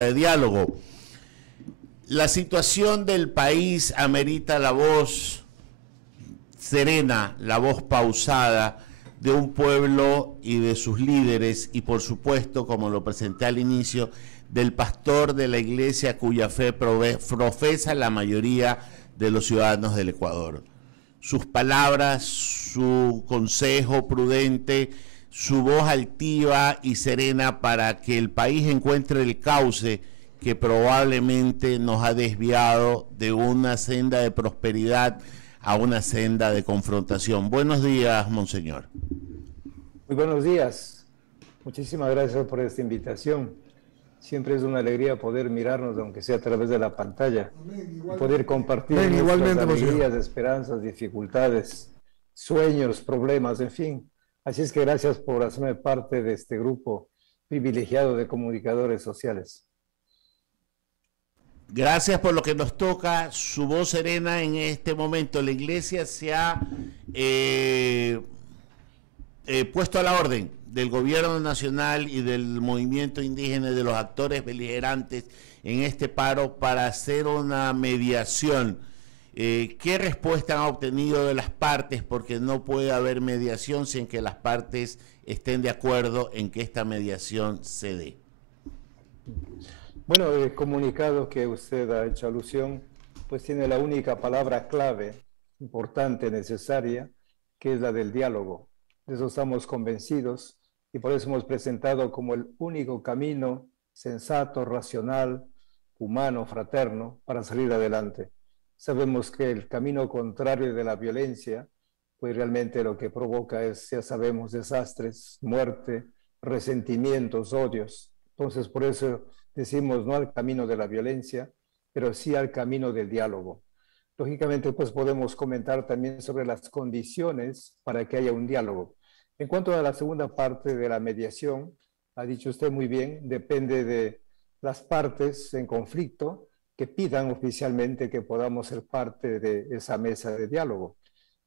de diálogo. La situación del país amerita la voz serena, la voz pausada de un pueblo y de sus líderes y por supuesto, como lo presenté al inicio, del pastor de la iglesia cuya fe profesa la mayoría de los ciudadanos del Ecuador. Sus palabras, su consejo prudente, su voz altiva y serena para que el país encuentre el cauce que probablemente nos ha desviado de una senda de prosperidad a una senda de confrontación. Buenos días, monseñor. Muy buenos días. Muchísimas gracias por esta invitación. Siempre es una alegría poder mirarnos, aunque sea a través de la pantalla, poder compartir nuestras alegrías, esperanzas, dificultades, sueños, problemas, en fin. Así es que gracias por hacerme parte de este grupo privilegiado de comunicadores sociales. Gracias por lo que nos toca, su voz serena en este momento. La iglesia se ha puesto a la orden del gobierno nacional y del movimiento indígena y de los actores beligerantes en este paro para hacer una mediación. ¿Qué respuesta han obtenido de las partes? Porque no puede haber mediación sin que las partes estén de acuerdo en que esta mediación se dé. Bueno, el comunicado que usted ha hecho alusión, pues tiene la única palabra clave, importante, necesaria, que es la del diálogo. De eso estamos convencidos y por eso hemos presentado como el único camino sensato, racional, humano, fraterno, para salir adelante. Sabemos que el camino contrario de la violencia, pues realmente lo que provoca es, ya sabemos, desastres, muerte, resentimientos, odios. Entonces, por eso decimos no al camino de la violencia, pero sí al camino del diálogo. Lógicamente, pues podemos comentar también sobre las condiciones para que haya un diálogo. En cuanto a la segunda parte de la mediación, ha dicho usted muy bien, depende de las partes en conflicto que pidan oficialmente que podamos ser parte de esa mesa de diálogo.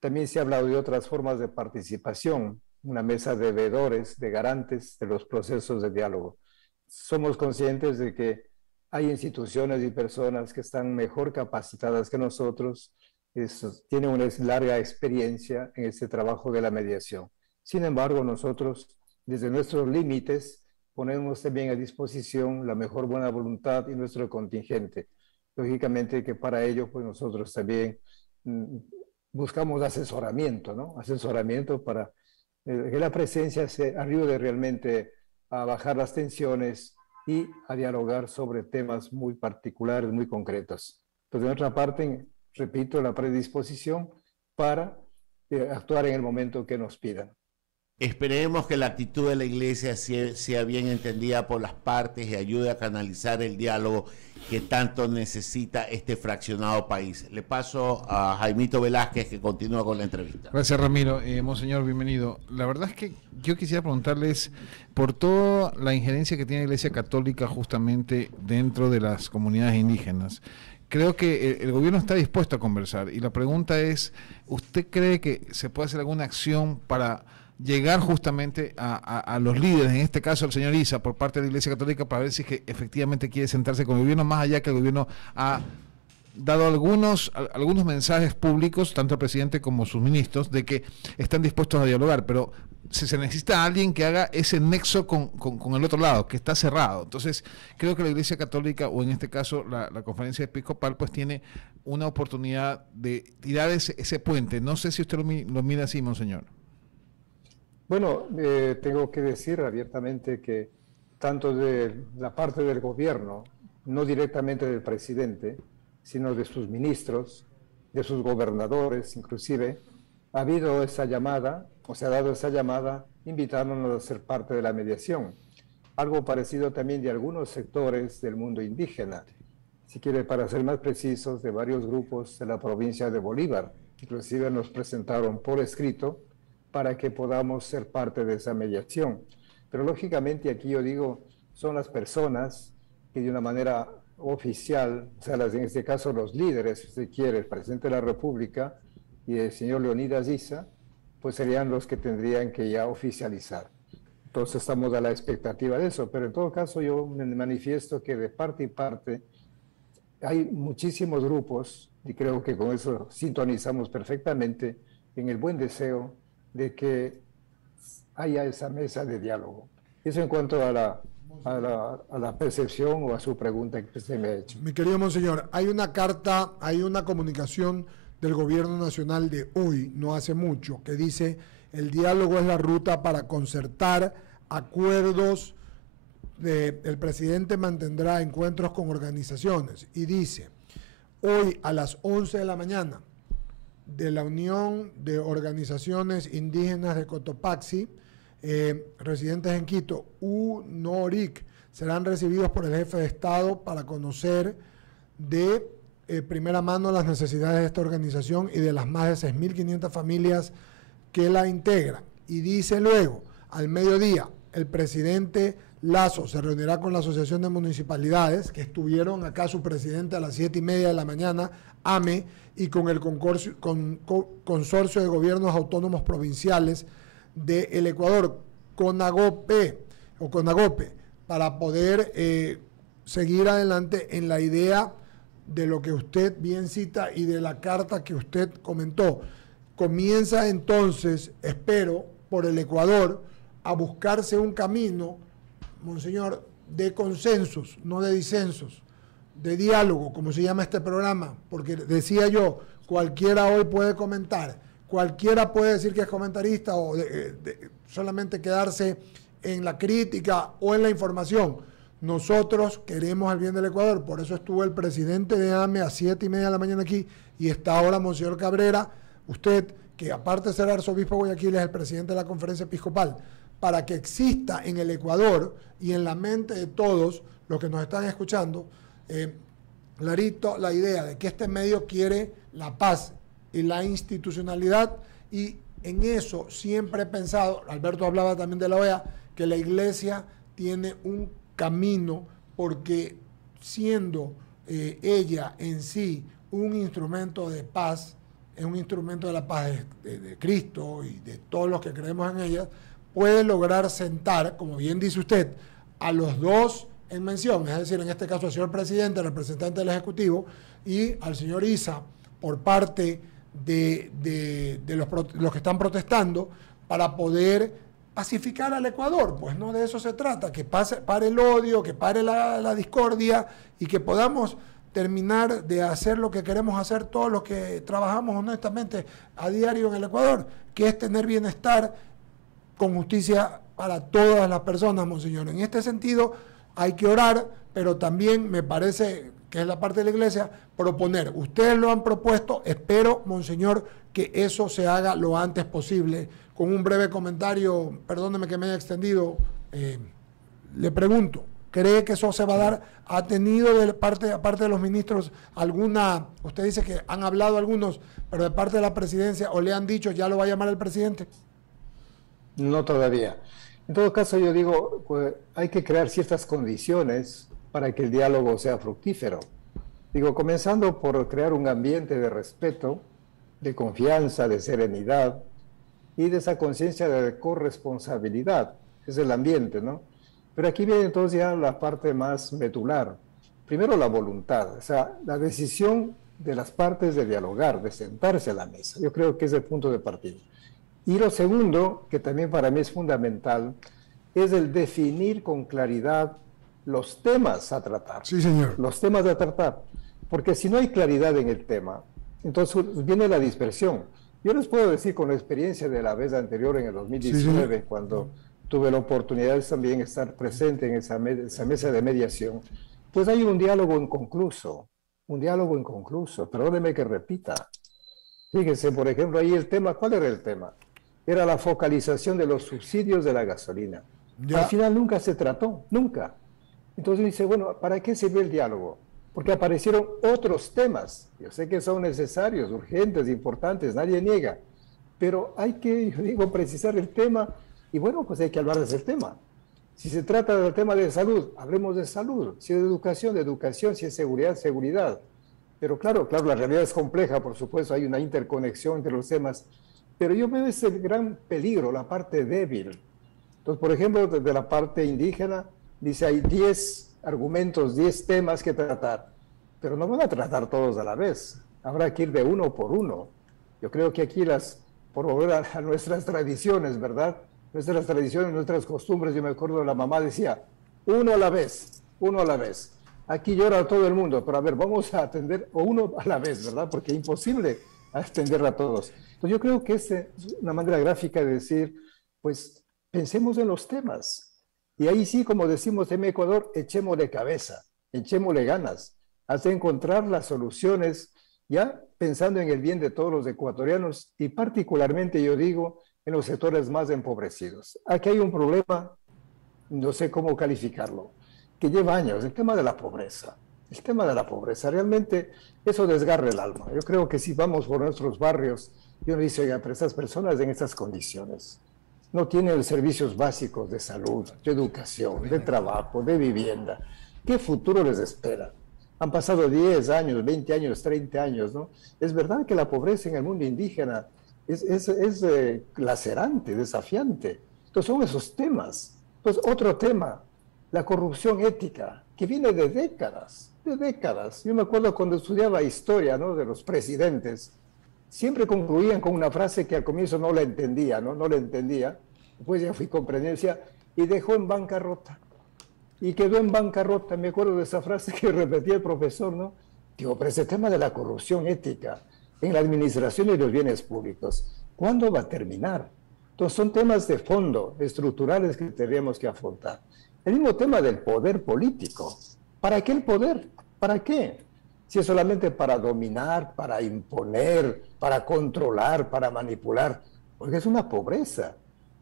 También se ha hablado de otras formas de participación, una mesa de veedores, de garantes de los procesos de diálogo. Somos conscientes de que hay instituciones y personas que están mejor capacitadas que nosotros, tienen una larga experiencia en este trabajo de la mediación. Sin embargo, nosotros, desde nuestros límites, ponemos también a disposición la mejor buena voluntad y nuestro contingente. Lógicamente que para ello, pues nosotros también buscamos asesoramiento, ¿no? Asesoramiento para que la presencia se ayude realmente a bajar las tensiones y a dialogar sobre temas muy particulares, muy concretos. Pues de nuestra parte, repito, la predisposición para actuar en el momento que nos pidan. Esperemos que la actitud de la iglesia sea bien entendida por las partes y ayude a canalizar el diálogo que tanto necesita este fraccionado país. Le paso a Jaimito Velázquez, que continúa con la entrevista. Gracias, Ramiro. Monseñor, bienvenido. La verdad es que yo quisiera preguntarles por toda la injerencia que tiene la Iglesia Católica justamente dentro de las comunidades indígenas. Creo que el gobierno está dispuesto a conversar y la pregunta es, ¿usted cree que se puede hacer alguna acción para llegar justamente a los líderes, en este caso el señor Issa, por parte de la Iglesia Católica, para ver si es que efectivamente quiere sentarse con el gobierno, más allá que el gobierno ha dado algunos mensajes públicos, tanto el presidente como sus ministros, de que están dispuestos a dialogar, pero se necesita alguien que haga ese nexo con el otro lado, que está cerrado. Entonces, creo que la Iglesia Católica, o en este caso la Conferencia Episcopal, pues tiene una oportunidad de tirar ese puente. No sé si usted lo mira así, monseñor. Bueno, tengo que decir abiertamente que tanto de la parte del gobierno, no directamente del presidente, sino de sus ministros, de sus gobernadores inclusive, ha habido esa llamada, o se ha dado esa llamada, invitándonos a ser parte de la mediación. Algo parecido también de algunos sectores del mundo indígena, si quiere, para ser más precisos, de varios grupos de la provincia de Bolívar. Inclusive nos presentaron por escrito para que podamos ser parte de esa mediación. Pero lógicamente aquí yo digo, son las personas que de una manera oficial, o sea, en este caso los líderes, si usted quiere, el presidente de la República y el señor Leonidas Issa, pues serían los que tendrían que ya oficializar. Entonces estamos a la expectativa de eso, pero en todo caso yo me manifiesto que de parte y parte hay muchísimos grupos, y creo que con eso sintonizamos perfectamente en el buen deseo de que haya esa mesa de diálogo. Eso en cuanto a la percepción o a su pregunta que usted me ha hecho. Mi querido monseñor, hay una carta, hay una comunicación del gobierno nacional de hoy, no hace mucho, que dice: el diálogo es la ruta para concertar acuerdos. El presidente mantendrá encuentros con organizaciones y dice: hoy a las 11 de la mañana de la Unión de Organizaciones Indígenas de Cotopaxi, residentes en Quito, UNORIC, serán recibidos por el jefe de Estado para conocer de primera mano las necesidades de esta organización y de las más de 6.500 familias que la integran. Y dice luego, al mediodía, el presidente Lasso se reunirá con la Asociación de Municipalidades, que estuvieron acá su presidente a las 7:30 de la mañana, AME, y con el Consorcio de Gobiernos Autónomos Provinciales del Ecuador, CONAGOPE, para poder seguir adelante en la idea de lo que usted bien cita y de la carta que usted comentó. Comienza entonces, espero, por el Ecuador, a buscarse un camino, monseñor, de consensos, no de disensos, de diálogo, como se llama este programa, porque decía yo, cualquiera hoy puede comentar, cualquiera puede decir que es comentarista o solamente quedarse en la crítica o en la información. Nosotros queremos el bien del Ecuador, por eso estuvo el presidente de AME a 7:30 de la mañana aquí, y está ahora monseñor Cabrera, usted, que aparte de ser arzobispo de Guayaquil, es el presidente de la conferencia episcopal, para que exista en el Ecuador y en la mente de todos los que nos están escuchando, clarito la idea de que este medio quiere la paz y la institucionalidad, y en eso siempre he pensado, Alberto hablaba también de la OEA, que la Iglesia tiene un camino, porque siendo ella en sí un instrumento de paz, es un instrumento de la paz de Cristo y de todos los que creemos en ella, puede lograr sentar, como bien dice usted, a los dos en mención, es decir, en este caso al señor presidente, el representante del Ejecutivo, y al señor Issa, por parte de los que están protestando, para poder pacificar al Ecuador. Pues no de eso se trata, que pare el odio, que pare la discordia, y que podamos terminar de hacer lo que queremos hacer todos los que trabajamos honestamente a diario en el Ecuador, que es tener bienestar con justicia para todas las personas, monseñor. En este sentido hay que orar, pero también me parece que es la parte de la Iglesia proponer. Ustedes lo han propuesto, espero, monseñor, que eso se haga lo antes posible. Con un breve comentario, perdóneme que me haya extendido, le pregunto, ¿cree que eso se va a dar? ¿Ha tenido aparte de los ministros alguna, usted dice que han hablado algunos, pero de parte de la presidencia, o le han dicho, ya lo va a llamar el presidente? No todavía. En todo caso, yo digo, pues, hay que crear ciertas condiciones para que el diálogo sea fructífero. Digo, comenzando por crear un ambiente de respeto, de confianza, de serenidad y de esa conciencia de corresponsabilidad. Es el ambiente, ¿no? Pero aquí viene entonces ya la parte más medular. Primero la voluntad, o sea, la decisión de las partes de dialogar, de sentarse a la mesa. Yo creo que es el punto de partida. Y lo segundo, que también para mí es fundamental, es el definir con claridad los temas a tratar. Sí, señor. Los temas a tratar. Porque si no hay claridad en el tema, entonces viene la dispersión. Yo les puedo decir con la experiencia de la vez anterior, en el 2019, sí, cuando tuve la oportunidad de también estar presente en esa mesa de mediación, pues hay un diálogo inconcluso, perdóneme que repita. Fíjense, por ejemplo, ahí el tema, ¿cuál era el tema? Era la focalización de los subsidios de la gasolina. Ya. Al final nunca se trató, nunca. Entonces dice, bueno, ¿para qué sirve el diálogo? Porque aparecieron otros temas. Yo sé que son necesarios, urgentes, importantes, nadie niega. Pero hay que, yo digo, precisar el tema. Y bueno, pues hay que hablar de ese tema. Si se trata del tema de salud, hablemos de salud. Si es de educación. Si es seguridad, seguridad. Pero claro, la realidad es compleja, por supuesto, hay una interconexión entre los temas. Pero yo veo ese gran peligro, la parte débil, Entonces, por ejemplo, desde la parte indígena, dice hay 10 argumentos, 10 temas que tratar, pero no van a tratar todos a la vez. Habrá que ir de uno por uno. Yo creo que aquí por volver a nuestras tradiciones, ¿verdad? Nuestras tradiciones, nuestras costumbres, yo me acuerdo, la mamá decía, uno a la vez, uno a la vez. Aquí llora todo el mundo, pero a ver, vamos a atender uno a la vez, ¿verdad? Porque es imposible atender a todos. Entonces yo creo que es una manera gráfica de decir, pues pensemos en los temas. Y ahí sí, como decimos en Ecuador, echémosle cabeza, echémosle ganas, hasta encontrar las soluciones, ya pensando en el bien de todos los ecuatorianos y particularmente, yo digo, en los sectores más empobrecidos. Aquí hay un problema, no sé cómo calificarlo, que lleva años, el tema de la pobreza. El tema de la pobreza, realmente eso desgarra el alma. Yo creo que si vamos por nuestros barrios y uno dice, oiga, pero estas personas en estas condiciones no tienen servicios básicos de salud, de educación, de trabajo, de vivienda. ¿Qué futuro les espera? Han pasado 10 años, 20 años, 30 años, ¿no? Es verdad que la pobreza en el mundo indígena es lacerante, desafiante. Entonces son esos temas. Entonces otro tema, la corrupción ética, que viene de décadas, de décadas. Yo me acuerdo cuando estudiaba historia, ¿no?, de los presidentes, siempre concluían con una frase que al comienzo no la entendía, ¿no? No la entendía. Después ya fui comprendiendo, decía, y dejó en bancarrota. Y quedó en bancarrota. Me acuerdo de esa frase que repetía el profesor, ¿no? Digo, pero ese tema de la corrupción ética en la administración de los bienes públicos, ¿cuándo va a terminar? Entonces son temas de fondo, estructurales que tendríamos que afrontar. El mismo tema del poder político. ¿Para qué el poder? ¿Para qué? Si es solamente para dominar, para imponer, para controlar, para manipular, porque es una pobreza.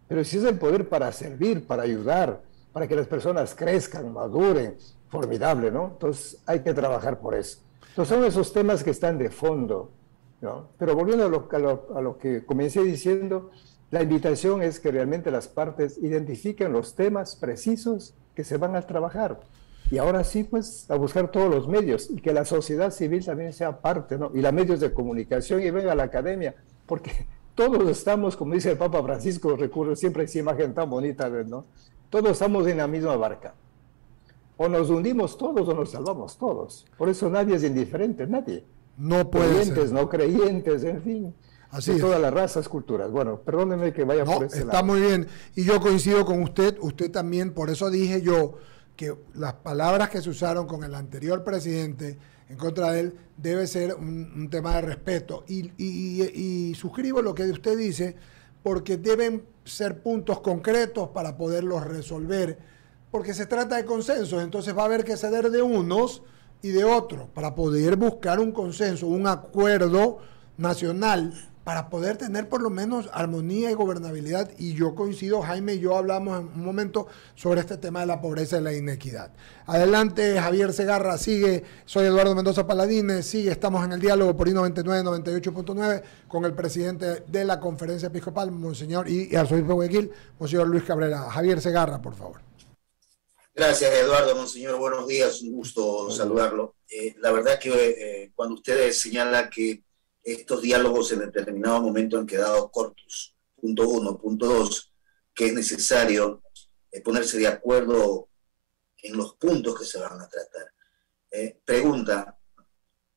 Pero si es el poder para servir, para ayudar, para que las personas crezcan, maduren, formidable, ¿no? Entonces hay que trabajar por eso. Entonces son esos temas que están de fondo, ¿no? Pero volviendo a lo que comencé diciendo, la invitación es que realmente las partes identifiquen los temas precisos que se van a trabajar. Y ahora sí, pues, a buscar todos los medios y que la sociedad civil también sea parte, ¿no? Y los medios de comunicación y venga a la academia, porque todos estamos, como dice el Papa Francisco, recurre siempre a esa imagen tan bonita, ¿no? Todos estamos en la misma barca. O nos hundimos todos o nos salvamos todos. Por eso nadie es indiferente, nadie. No puede creyentes, ser. no creyentes, en fin. Así de es. todas las razas, culturas. Bueno, perdóneme que vaya por ese lado. Está muy bien. Y yo coincido con usted también, por eso dije yo que las palabras que se usaron con el anterior presidente en contra de él debe ser un tema de respeto. Y suscribo lo que usted dice, porque deben ser puntos concretos para poderlos resolver, porque se trata de consensos, entonces va a haber que ceder de unos y de otros para poder buscar un consenso, un acuerdo nacional, para poder tener por lo menos armonía y gobernabilidad. Y yo coincido, Jaime y yo hablamos en un momento sobre este tema de la pobreza y la inequidad. Adelante, Javier Segarra, sigue, soy Eduardo Mendoza Paladines, sigue, estamos en el diálogo por I-99, 98.9, con el presidente de la Conferencia Episcopal, Monseñor, y arzobispo de Guayaquil, Monseñor Luis Cabrera. Javier Segarra, por favor. Gracias, Eduardo, Monseñor, buenos días, un gusto saludarlo. La verdad que cuando ustedes señalan que estos diálogos en determinado momento han quedado cortos. Punto 1. Punto 2, que es necesario ponerse de acuerdo en los puntos que se van a tratar. Pregunta,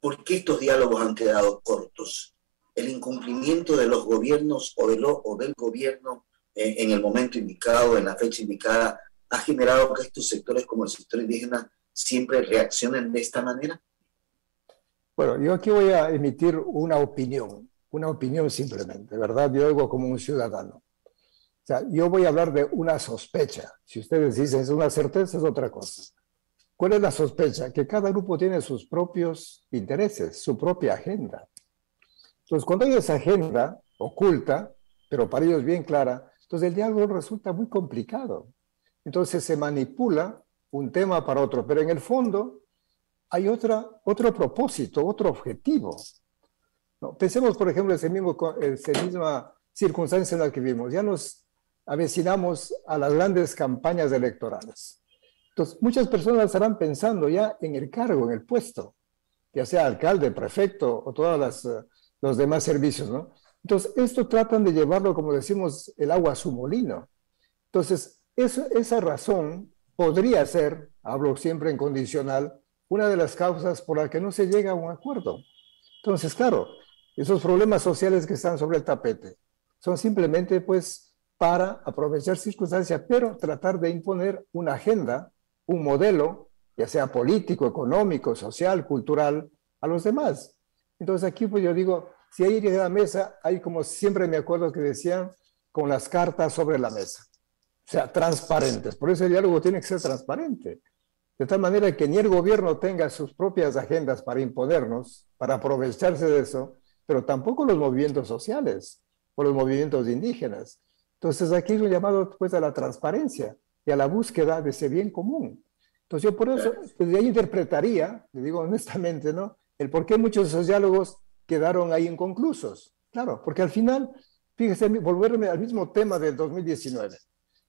¿por qué estos diálogos han quedado cortos? ¿El incumplimiento de los gobiernos o del gobierno en el momento indicado, en la fecha indicada, ha generado que estos sectores como el sector indígena siempre reaccionen de esta manera? Bueno, yo aquí voy a emitir una opinión simplemente, ¿verdad? Yo digo como un ciudadano. O sea, yo voy a hablar de una sospecha. Si ustedes dicen es una certeza, es otra cosa. ¿Cuál es la sospecha? Que cada grupo tiene sus propios intereses, su propia agenda. Entonces, cuando hay esa agenda oculta, pero para ellos bien clara, entonces el diálogo resulta muy complicado. Entonces se manipula un tema para otro, pero en el fondo hay otro propósito, otro objetivo. ¿No? Pensemos, por ejemplo, esa misma circunstancia en la que vivimos. Ya nos avecinamos a las grandes campañas electorales. Entonces, muchas personas estarán pensando ya en el cargo, en el puesto, ya sea alcalde, prefecto o todos los demás servicios, ¿no? Entonces, esto tratan de llevarlo, como decimos, el agua a su molino. Entonces, esa razón podría ser, hablo siempre en condicional, una de las causas por las que no se llega a un acuerdo. Entonces, claro, esos problemas sociales que están sobre el tapete son simplemente pues para aprovechar circunstancias, pero tratar de imponer una agenda, un modelo, ya sea político, económico, social, cultural, a los demás. Entonces aquí pues yo digo, si hay a la mesa, hay como siempre me acuerdo que decían, con las cartas sobre la mesa. O sea, transparentes. Por eso el diálogo tiene que ser transparente. De tal manera que ni el gobierno tenga sus propias agendas para imponernos, para aprovecharse de eso, pero tampoco los movimientos sociales o los movimientos indígenas. Entonces aquí es un llamado pues a la transparencia y a la búsqueda de ese bien común. Entonces yo por eso, desde ahí interpretaría, le digo honestamente, ¿no?, el por qué muchos de esos diálogos quedaron ahí inconclusos. Claro, porque al final, fíjese, volverme al mismo tema del 2019.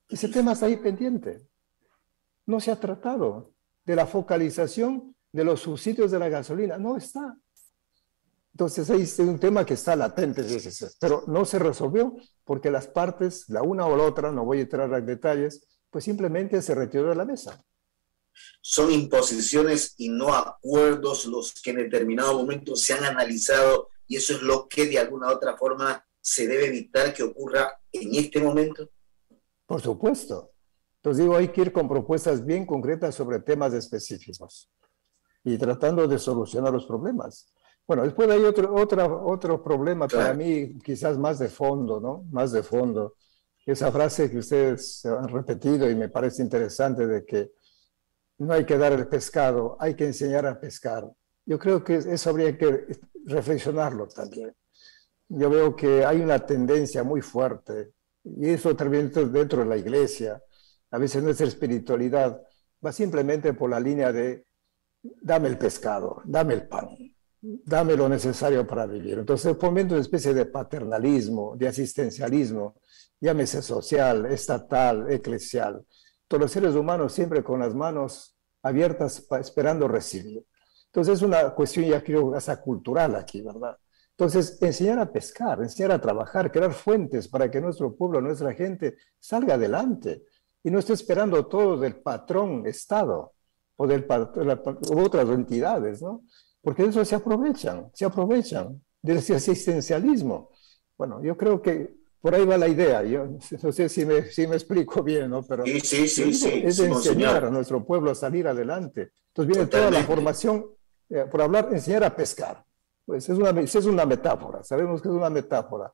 Ese tema está ahí pendiente. No se ha tratado de la focalización de los subsidios de la gasolina. No está. Entonces ahí es un tema que está latente, fíjese, pero no se resolvió porque las partes, la una o la otra, no voy a entrar en detalles, pues simplemente se retiró de la mesa. Son imposiciones y no acuerdos los que en determinado momento se han analizado, y eso es lo que de alguna u otra forma se debe evitar que ocurra en este momento. Por supuesto. Entonces digo, hay que ir con propuestas bien concretas sobre temas específicos y tratando de solucionar los problemas. Bueno, después hay otro problema para mí, quizás más de fondo, ¿no? Más de fondo. Esa frase que ustedes han repetido y me parece interesante de que no hay que dar el pescado, hay que enseñar a pescar. Yo creo que eso habría que reflexionarlo también. Yo veo que hay una tendencia muy fuerte, y eso también dentro de la iglesia. A veces nuestra espiritualidad va simplemente por la línea de dame el pescado, dame el pan, dame lo necesario para vivir. Entonces, fomenta una especie de paternalismo, de asistencialismo, llámese social, estatal, eclesial. Todos los seres humanos siempre con las manos abiertas esperando recibir. Entonces es una cuestión ya creo hasta cultural aquí, ¿verdad? Entonces enseñar a pescar, enseñar a trabajar, crear fuentes para que nuestro pueblo, nuestra gente salga adelante y no esté esperando todo del patrón Estado o u otras entidades, ¿no? Porque de eso se aprovechan del asistencialismo. Bueno, yo creo que por ahí va la idea. Yo no sé si me explico bien, ¿no? Pero sí, es de enseñar a nuestro pueblo a salir adelante. Entonces viene toda la formación, por hablar, enseñar a pescar. Pues es una metáfora, sabemos que es una metáfora.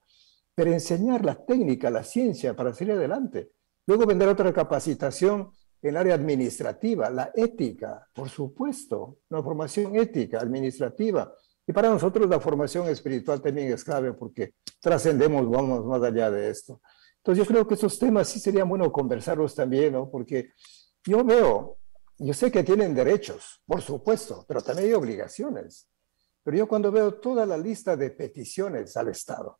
Pero enseñar la técnica, la ciencia para salir adelante. Luego vendrá otra capacitación en el área administrativa, la ética, por supuesto, una formación ética, administrativa. Y para nosotros la formación espiritual también es clave porque trascendemos, vamos más allá de esto. Entonces yo creo que esos temas sí sería bueno conversarlos también, ¿no? Porque yo sé que tienen derechos, por supuesto, pero también hay obligaciones. Pero yo cuando veo toda la lista de peticiones al Estado,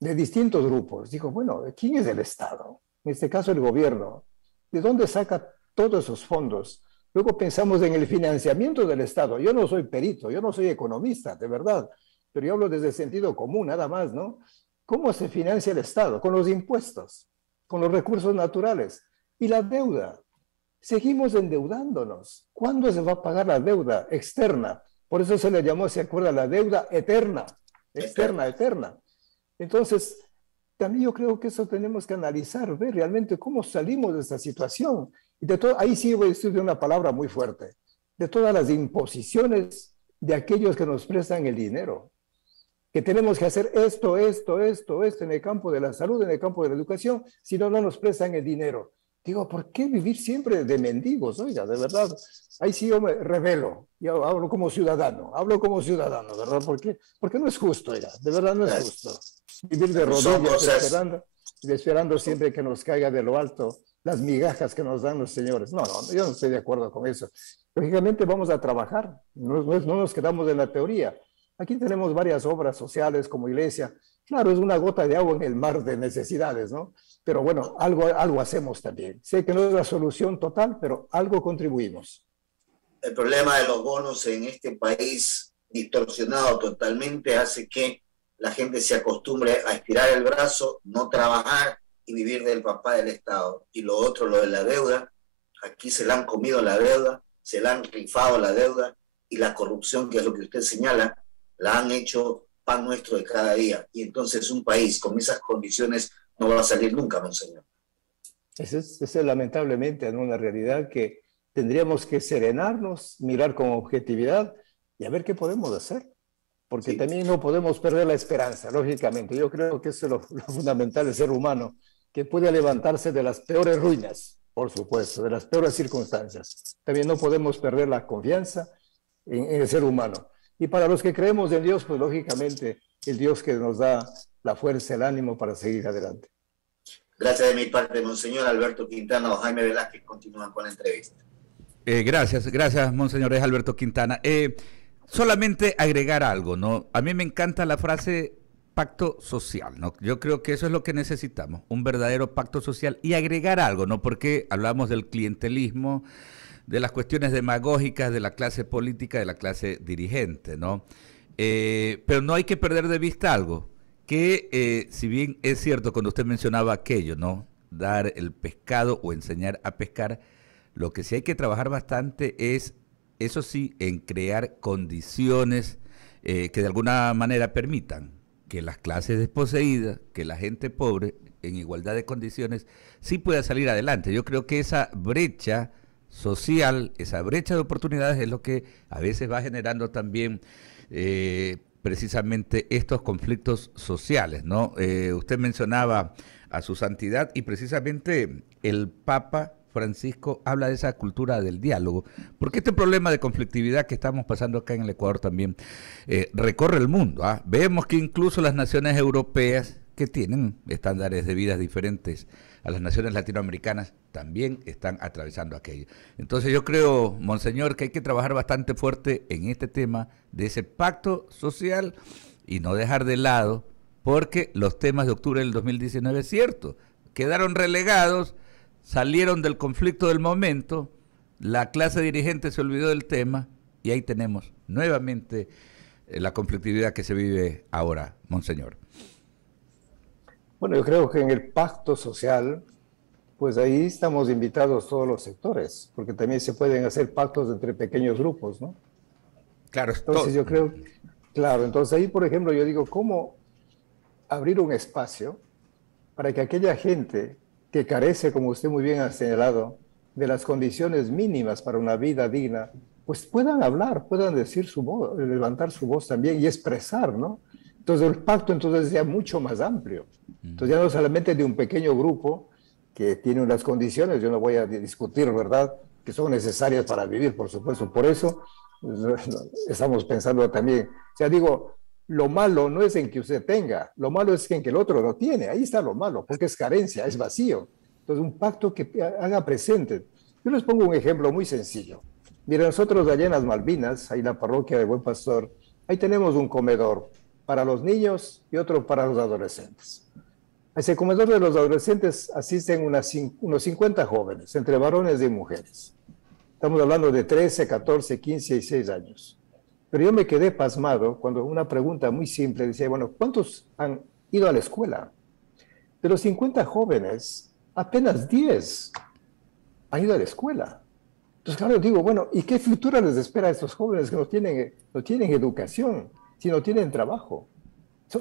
de distintos grupos, digo, bueno, ¿quién es el Estado? En este caso el gobierno. ¿De dónde saca todos esos fondos? Luego pensamos en el financiamiento del Estado. Yo no soy perito, yo no soy economista, de verdad, pero yo hablo desde el sentido común, nada más, ¿no? ¿Cómo se financia el Estado? Con los impuestos, con los recursos naturales y la deuda. Seguimos endeudándonos. ¿Cuándo se va a pagar la deuda externa? Por eso se le llamó, ¿se acuerda? La deuda eterna, eterna. Entonces, también yo creo que eso tenemos que analizar, ver realmente cómo salimos de esta situación. Y de todo, ahí sí voy a decir una palabra muy fuerte, de todas las imposiciones de aquellos que nos prestan el dinero, que tenemos que hacer esto en el campo de la salud, en el campo de la educación, si no, no nos prestan el dinero. Digo, ¿por qué vivir siempre de mendigos? Oiga, de verdad, ahí sí yo me revelo, yo hablo como ciudadano, ¿verdad? Porque no es justo, oiga, de verdad no es justo. Vivir de rodillas esperando siempre que nos caiga de lo alto las migajas que nos dan los señores. No, yo no estoy de acuerdo con eso. Lógicamente vamos a trabajar, no nos quedamos en la teoría. Aquí tenemos varias obras sociales como iglesia. Claro, es una gota de agua en el mar de necesidades, ¿no? Pero bueno, algo hacemos también. Sé que no es la solución total, pero algo contribuimos. El problema de los bonos en este país distorsionado totalmente hace que la gente se acostumbre a estirar el brazo, no trabajar y vivir del papá del Estado. Y lo otro, lo de la deuda, aquí se la han comido la deuda, se la han rifado la deuda, y la corrupción, que es lo que usted señala, la han hecho pan nuestro de cada día. Y entonces un país con esas condiciones no va a salir nunca, monseñor. Esa es lamentablemente una realidad que tendríamos que serenarnos, mirar con objetividad y a ver qué podemos hacer. Porque Sí. también no podemos perder la esperanza, lógicamente. Yo creo que eso es lo fundamental del ser humano, que puede levantarse de las peores ruinas, por supuesto, de las peores circunstancias. También no podemos perder la confianza en el ser humano. Y para los que creemos en Dios, pues lógicamente el Dios que nos da la fuerza, el ánimo para seguir adelante. Gracias de mi parte, monseñor. Alberto Quintana o Jaime Velázquez continúan con la entrevista. Gracias, monseñor. Es Alberto Quintana. Solamente agregar algo, ¿no? A mí me encanta la frase pacto social, ¿no? Yo creo que eso es lo que necesitamos, un verdadero pacto social, y agregar algo, ¿no? Porque hablamos del clientelismo, de las cuestiones demagógicas de la clase política, de la clase dirigente, ¿no? Pero no hay que perder de vista algo, que si bien es cierto cuando usted mencionaba aquello, ¿no? Dar el pescado o enseñar a pescar, lo que sí hay que trabajar bastante es, eso sí, en crear condiciones que de alguna manera permitan que las clases desposeídas, que la gente pobre, en igualdad de condiciones, sí pueda salir adelante. Yo creo que esa brecha social, esa brecha de oportunidades es lo que a veces va generando también precisamente estos conflictos sociales, ¿no? Usted mencionaba a su santidad y precisamente el Papa Francisco habla de esa cultura del diálogo, porque este problema de conflictividad que estamos pasando acá en el Ecuador también recorre el mundo, ¿ah? Vemos que incluso las naciones europeas, que tienen estándares de vida diferentes a las naciones latinoamericanas, también están atravesando aquello. Entonces yo creo, monseñor, que hay que trabajar bastante fuerte en este tema de ese pacto social y no dejar de lado, porque los temas de octubre del 2019, es cierto, quedaron relegados, salieron del conflicto del momento, la clase dirigente se olvidó del tema y ahí tenemos nuevamente la conflictividad que se vive ahora, monseñor. Bueno, yo creo que en el pacto social, pues ahí estamos invitados todos los sectores, porque también se pueden hacer pactos entre pequeños grupos, ¿no? Claro, Entonces yo creo, claro, entonces ahí, por ejemplo, yo digo, ¿cómo abrir un espacio para que aquella gente que carece, como usted muy bien ha señalado, de las condiciones mínimas para una vida digna, pues puedan hablar, puedan decir su voz, levantar su voz también y expresar, ¿no? Entonces el pacto entonces ya mucho más amplio. Entonces ya no solamente de un pequeño grupo que tiene unas condiciones, yo no voy a discutir, ¿verdad?, que son necesarias para vivir, por supuesto. Por eso estamos pensando también, o sea, digo, lo malo no es en que usted tenga, lo malo es en que el otro lo tiene, ahí está lo malo, porque es carencia, es vacío. Entonces un pacto que haga presente. Yo les pongo un ejemplo muy sencillo. Miren, nosotros allá en las Malvinas, ahí la parroquia de Buen Pastor, ahí tenemos un comedor para los niños y otro para los adolescentes. A ese comedor de los adolescentes asisten unos 50 jóvenes, entre varones y mujeres. Estamos hablando de 13, 14, 15 y 6 años. Pero yo me quedé pasmado cuando una pregunta muy simple decía, bueno, ¿cuántos han ido a la escuela? De los 50 jóvenes, apenas 10 han ido a la escuela. Entonces, claro, digo, bueno, ¿y qué futuro les espera a estos jóvenes que no tienen educación, si no tienen trabajo?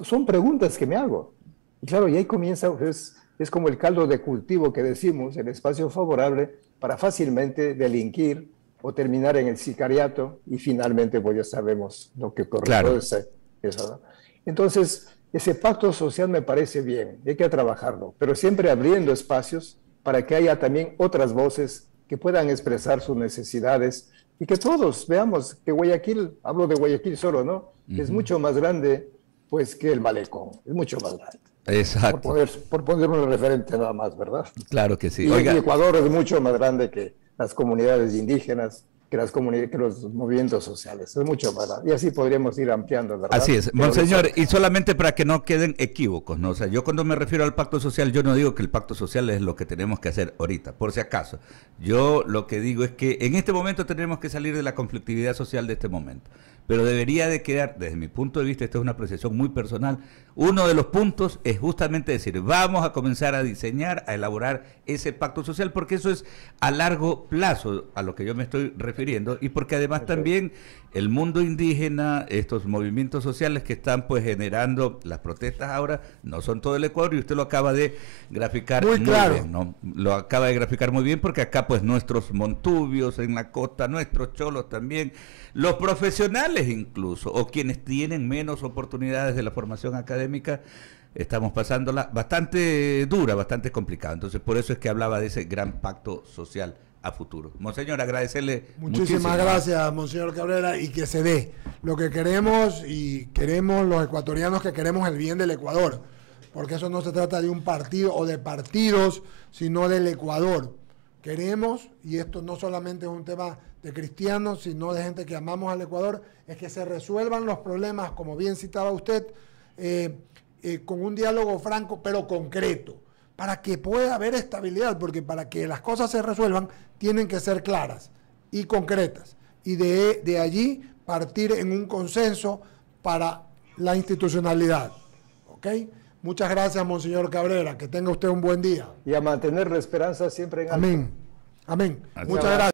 Son preguntas que me hago. Y claro, y ahí comienza, es como el caldo de cultivo que decimos, el espacio favorable para fácilmente delinquir o terminar en el sicariato y finalmente, pues ya sabemos lo que corresponde eso, ¿no? Entonces, ese pacto social me parece bien, hay que trabajarlo, pero siempre abriendo espacios para que haya también otras voces que puedan expresar sus necesidades y que todos veamos que Guayaquil, hablo de Guayaquil solo, ¿no? Que es mucho más grande, pues, que el Malecón, es mucho más grande. Exacto. Por poner un referente nada más, ¿verdad? Claro que sí. Y Ecuador es mucho más grande que las comunidades indígenas, que los movimientos sociales. Es mucho más grande. Y así podríamos ir ampliando, ¿verdad? Así es. Monseñor, y solamente para que no queden equívocos, ¿no? O sea, yo cuando me refiero al pacto social, yo no digo que el pacto social es lo que tenemos que hacer ahorita, por si acaso. Yo lo que digo es que en este momento tenemos que salir de la conflictividad social de este momento. pero debería de quedar, desde mi punto de vista, esto es una apreciación muy personal, uno de los puntos es justamente decir, vamos a comenzar a diseñar, a elaborar ese pacto social, porque eso es a largo plazo a lo que yo me estoy refiriendo, y porque además también el mundo indígena, estos movimientos sociales que están pues generando las protestas ahora, no son todo el Ecuador, y usted lo acaba de graficar muy claro bien, ¿no? Lo acaba de graficar muy bien, porque acá pues nuestros montubios en la costa, nuestros cholos también, los profesionales incluso, o quienes tienen menos oportunidades de la formación académica, estamos pasándola bastante dura, bastante complicada. Entonces, por eso es que hablaba de ese gran pacto social a futuro. Monseñor, agradecerle muchísimas gracias, Monseñor Cabrera, y que se dé lo que queremos, y queremos los ecuatorianos que queremos el bien del Ecuador, porque eso no se trata de un partido o de partidos, sino del Ecuador. Queremos, y esto no solamente es un tema de cristianos, sino de gente que amamos al Ecuador, es que se resuelvan los problemas, como bien citaba usted, con un diálogo franco, pero concreto, para que pueda haber estabilidad, porque para que las cosas se resuelvan, tienen que ser claras y concretas, y de allí partir en un consenso para la institucionalidad. ¿Ok? Muchas gracias, Monseñor Cabrera, que tenga usted un buen día. Y a mantener la esperanza siempre en alto. Amén. Amén. Así Muchas gracias.